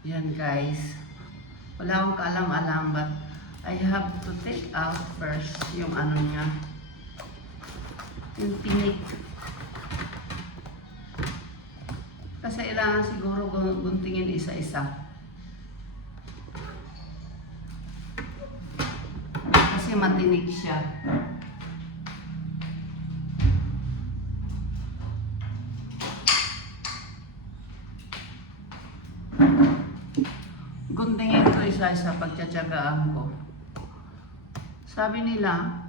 Yan guys. Wala akong kaalam-alam but I have to take out first yung ano niya. Yung tinik. Kasi kailangan siguro guntingin isa-isa. Kasi matinik siya. Guntingin ko isa-isa pagtsatsagaan ko. Sabi nila,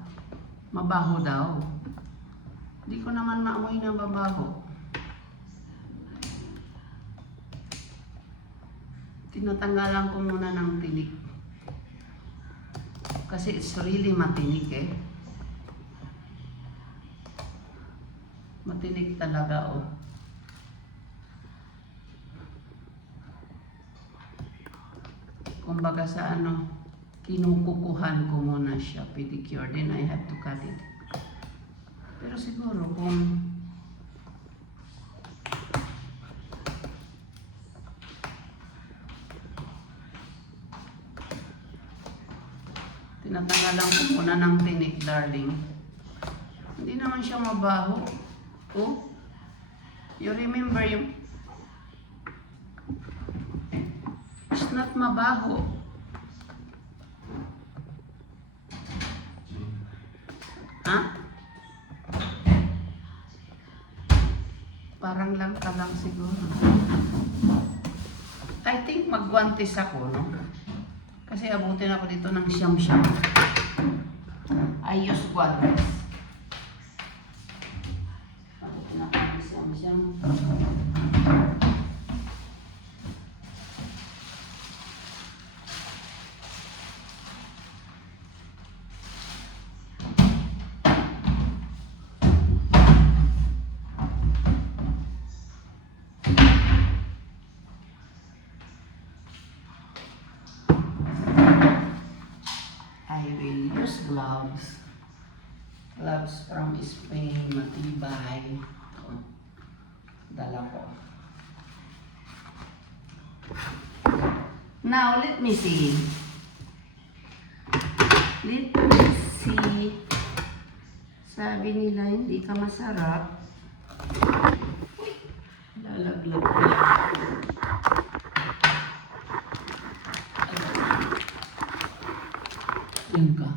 mabaho daw. Hindi ko naman maamoy na mabaho. Tinatanggalan ko muna ng tinik. Kasi it's really matinik eh. Matinik talaga oh. Kumbaga sa ano, kinukukuhan ko muna siya, pedicure. Then I have to cut it. Pero siguro kung tinatanggalan ko muna ng tinik, darling. Hindi naman siya mabaho. Oh, you remember yung... It's not mabaho. Ha? Parang lang ka lang siguro. I think magwantis ako, no? Kasi abutin ako dito ng siyam-siyam. I use guantes. Abutin ako ng siyam-siyam. Gloves. Gloves from Spain, matibay. Ito. Dala ko. Now, let me see. Let me see. Sabi nila, hindi ka masarap. Uy! Lalaglag ko. Yan ka.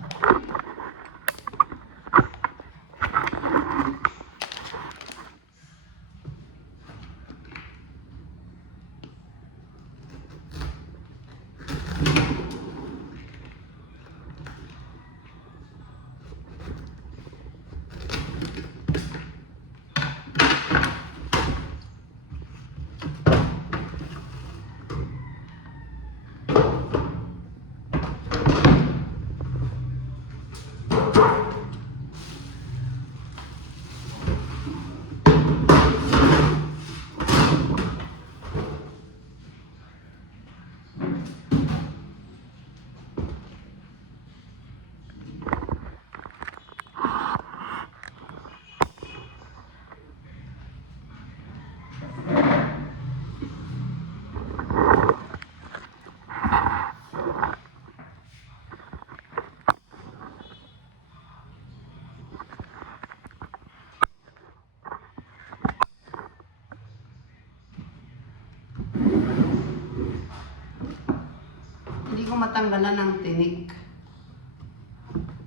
Hindi ko matanggalan ng tinik.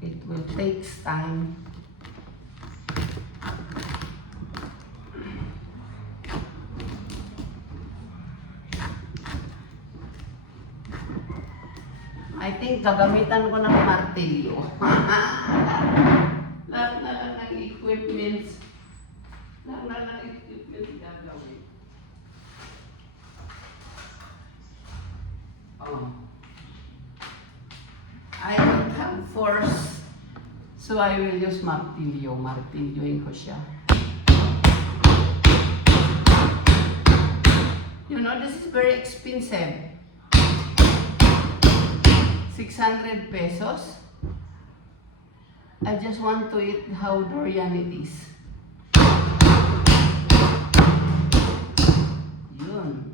It will take time. I think gagamitan ko ng martilyo. Lahat na lang ng equipments. Lahat na lang ng equipments gagawin. Oh. I don't have force, so I will use martilyo. Martilyoin ko siya. You know, this is very expensive. 600 pesos. I just want to eat how durian it is. Yun.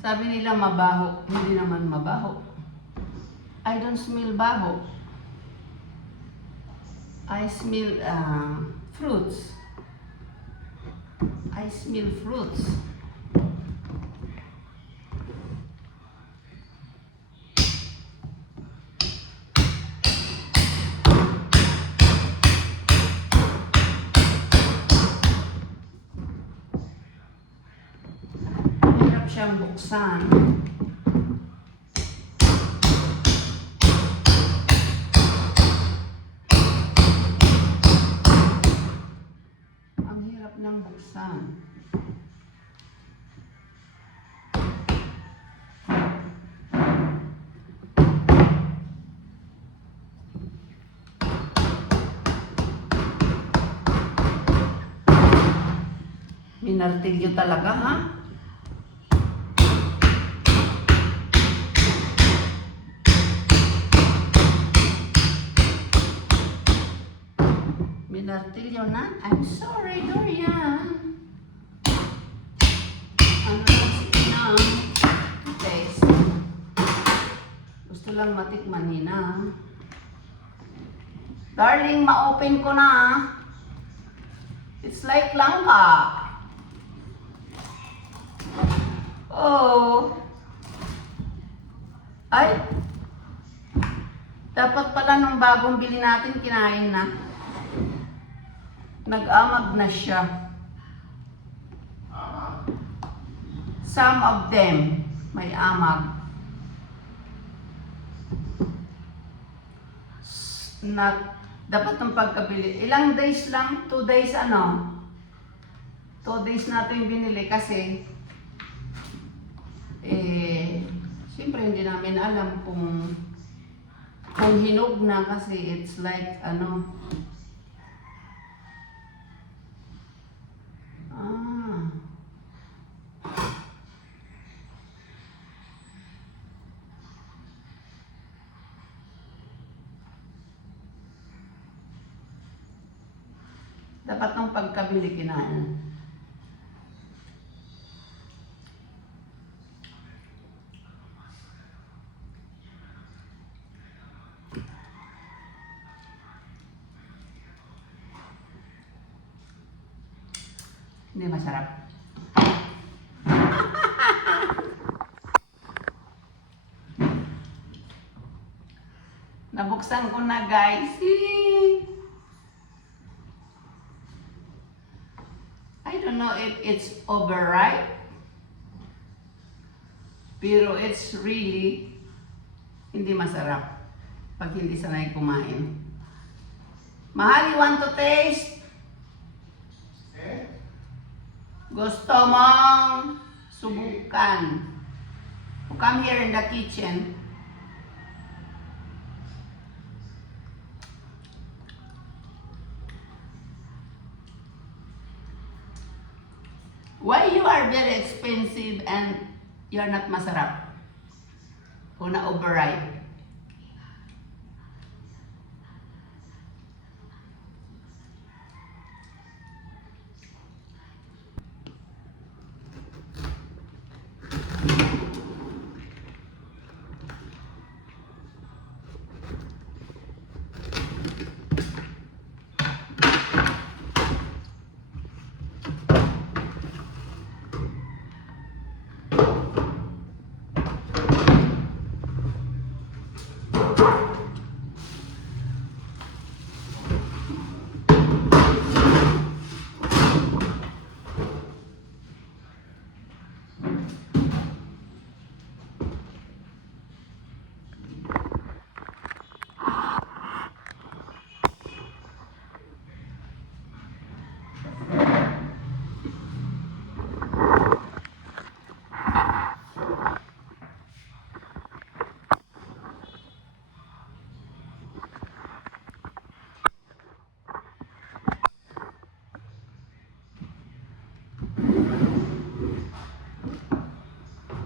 Sabi nila mabaho. Hindi naman mabaho. I don't smell baho. I smell fruits. I smell fruits. Hirap siyang buksan. Ang hirap ng buksan. Minartilyo talaga, ha? Minartilyo na? I'm sorry, Dorian. Ano lang taste. Gusto lang matikman nina. Darling, ma-open ko na. It's like langka. Oh. Ay. Dapat pala nung bagong bili natin, kinain na. Nag-amag na siya. Some of them may amag. Dapat ng pagkabili. Ilang days lang? 2 days ano? 2 days natin binili kasi siyempre hindi namin alam kung hinog na kasi it's like ano dapat ng pagkabili kinain. Hindi masarap. Nabuksan ko na, guys. I don't know if it's overripe, pero it's really hindi masarap pag hindi sanay kumain. Mahal, you want to taste? Gusto mong subukan? Come here in the kitchen. Why you are very expensive and you're not masarap? Kung na-overripe.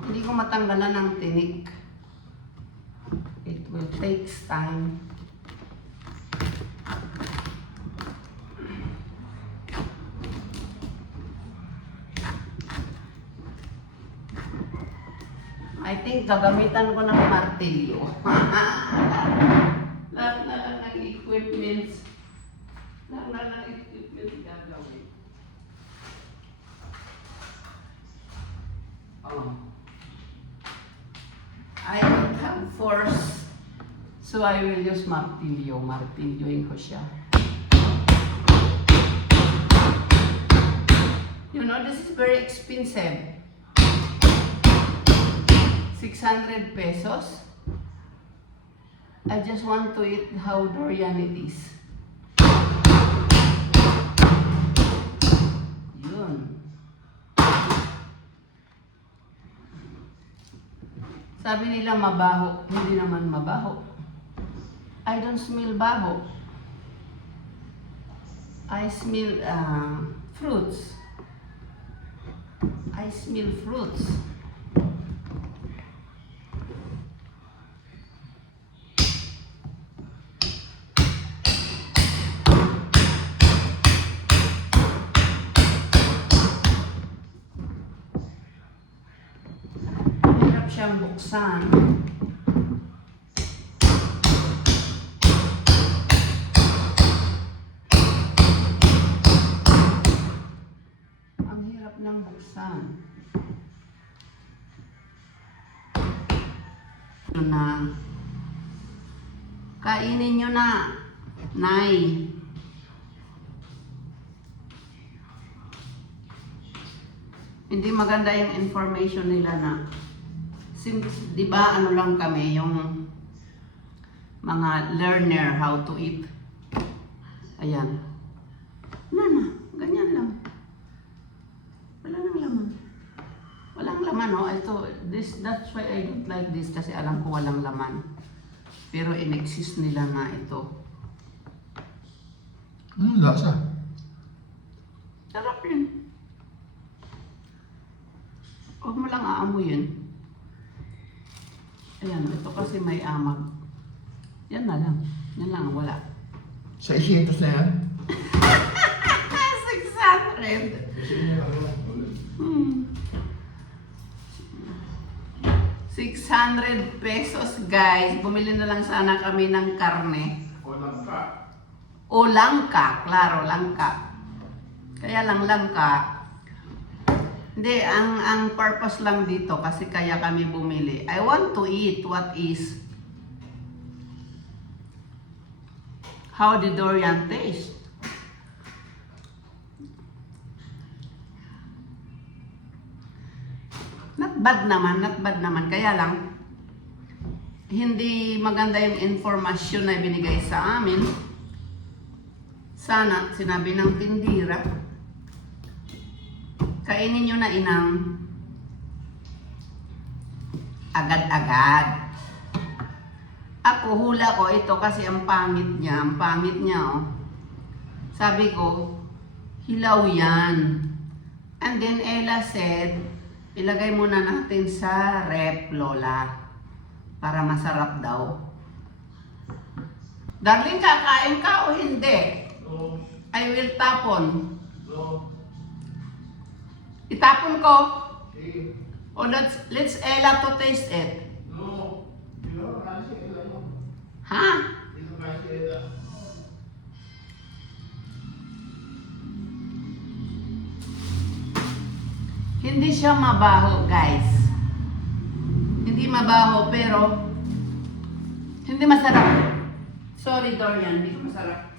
Hindi ko matanggalan ng tinik. It will take time. I think gagamitan ko ng martilyo. Lahat na lang ng equipments. Lahat na lang ng equipments gagawin. Oh. I don't have force. So I will use martilyo. Martilyoin ko siya. You know, this is very expensive. 600 pesos. I just want to eat how durian it is. Yun. Sabi nila mabaho. Hindi naman mabaho. I don't smell baho. I smell fruits. I smell fruits. Hirap siyang buksan. Ang hirap ng buksan. Na kainin nyo na, Nay. Hindi maganda yung information nila na di ba ano lang kami yung mga learner how to eat. Ayan. Na, ganyan lang. Wala nang laman. Walang laman, no? That's why I don't like this kasi alam ko walang laman. Pero in-exist nila na ito. Lasa. Sarap yun. Huwag mo lang aamuyin. Ayan, ito kasi may amag. Yan na lang. Yan lang, wala. 600 na yan? 600! Hmm. 600 pesos, guys. Bumili na lang sana kami ng karne. O langka. Klaro, langka. Kaya lang langka. Hindi, ang purpose lang dito kasi kaya kami bumili. I want to eat what is how the durian taste. Not bad naman. Kaya lang, hindi maganda yung informasyon na binigay sa amin. Sana, sinabi ng tindira, kainin nyo na inang agad-agad. Ako, hula ko ito kasi ang pangit niya. Oh. Sabi ko, hilaw yan. And then Ella said, ilagay muna natin sa rep, Lola. Para masarap daw. Darling, kakain ka o hindi? No. I will tapon. No. Itapon ko. Okay. O let's Ella to taste it. No. Ito kasi Ella mo. Ha? Ito kasi Ella. Hindi siya mabaho, guys. Hindi mabaho, pero hindi masarap. Sorry, Dorian, hindi masarap.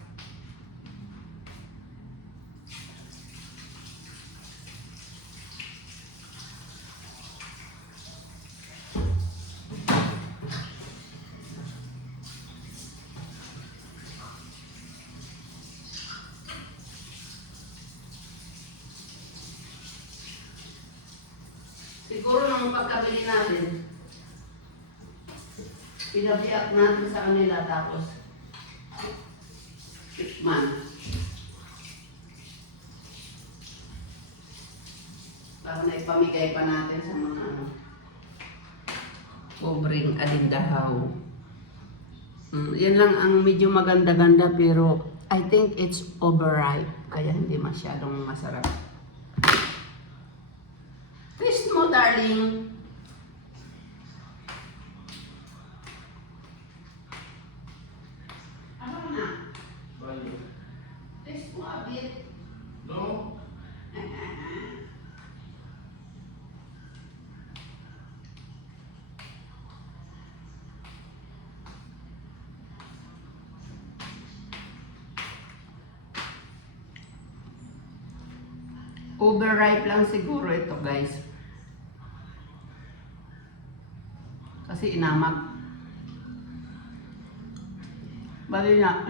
Siguro nung pagkabili natin, pinabiak natin sa kanila tapos tikman. Para na ipamigay pa natin sa mga pobreng alindahaw. Yan lang ang medyo maganda-ganda pero I think it's overripe kaya hindi masyadong masarap. Taste mo, darling. swab it. No? Overripe lang siguro ito, guys. Kasi inamak. Bali na,